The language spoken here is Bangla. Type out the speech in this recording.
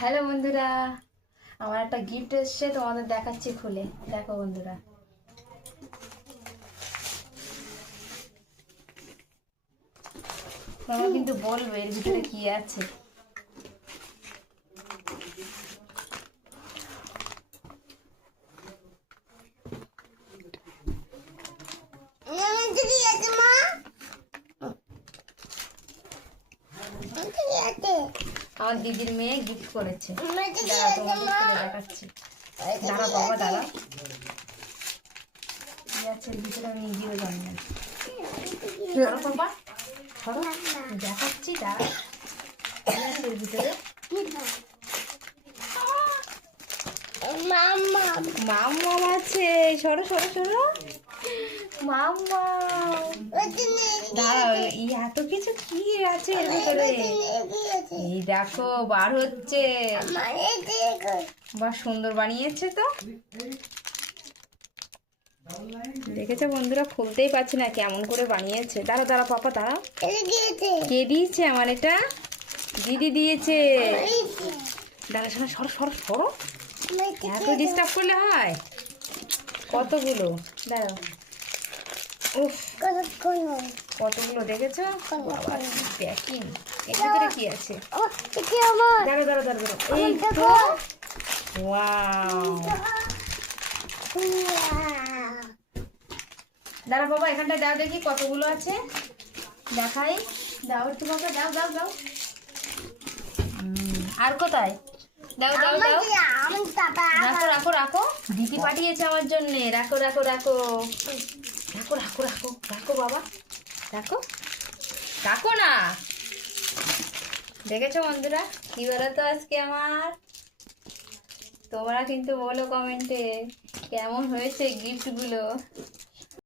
হ্যালো বন্ধুরা, আমার একটা গিফট এসেছে, তোমাদের দেখাচ্ছি খুলে। দেখো বন্ধুরা, তোমরা কিন্তু বলবে এর ভিতরে কি আছে। আমার দিদির মেয়ে গিফট করেছে। দাঁড়া, তোমাদের খুলে দেখাচ্ছি। দাঁড়া বাবা, দাঁড়া। কি আছে এর ভিতরে আমি নিজেও জানি না। ধরো বাবা, ধরো, দেখাচ্ছি। দাঁড়া, কি আছে এর ভিতরে? মাম্মাম আছে। সরো সরো সরো, মাম্মাম। দাঁড়াও, এই এত কিছু কি আছে এর ভিতরে? এই দেখো, বার হচ্ছে। বাহ, সুন্দর বানিয়েছে তো। দেখেছো বন্ধুরা, খুলতেই পারছি না, কেমন করে বানিয়েছে। দাঁড়া দাঁড়া পাপা, দাঁড়া। কে দিয়েছে আমার এটা? দিদি দিয়েছে। দাঁড়া, শোনো, সরো সরো সরো, এত ডিস্টার্ব করলে হয়? কতগুলো, দাঁড়াও। উফ, কতগুলো দেখেছো? প্যাকিং। এর ভিতরে কি আছে? দাঁড়া দাঁড়া দাঁড়া দাঁড়া, এই তো। ওয়াও, দাঁড়া বাবা, এখানটা দাও দেখি কতগুলো আছে, দেখাই। দাও একটু বাবা, দাও দাও দাও। আর কোথায়? দাও দাও দাও। রাখো রাখো রাখো, দিদি পাঠিয়েছে আমার জন্য। রাখো রাখো রাখো রাখো রাখো রাখো রাখো বাবা, রাখো রাখো না। দেখেছো বন্ধুরা, কি বলতো আজকে আমার? তোমরা কিন্তু বলো কমেন্টে কেমন হয়েছে গিফটগুলো।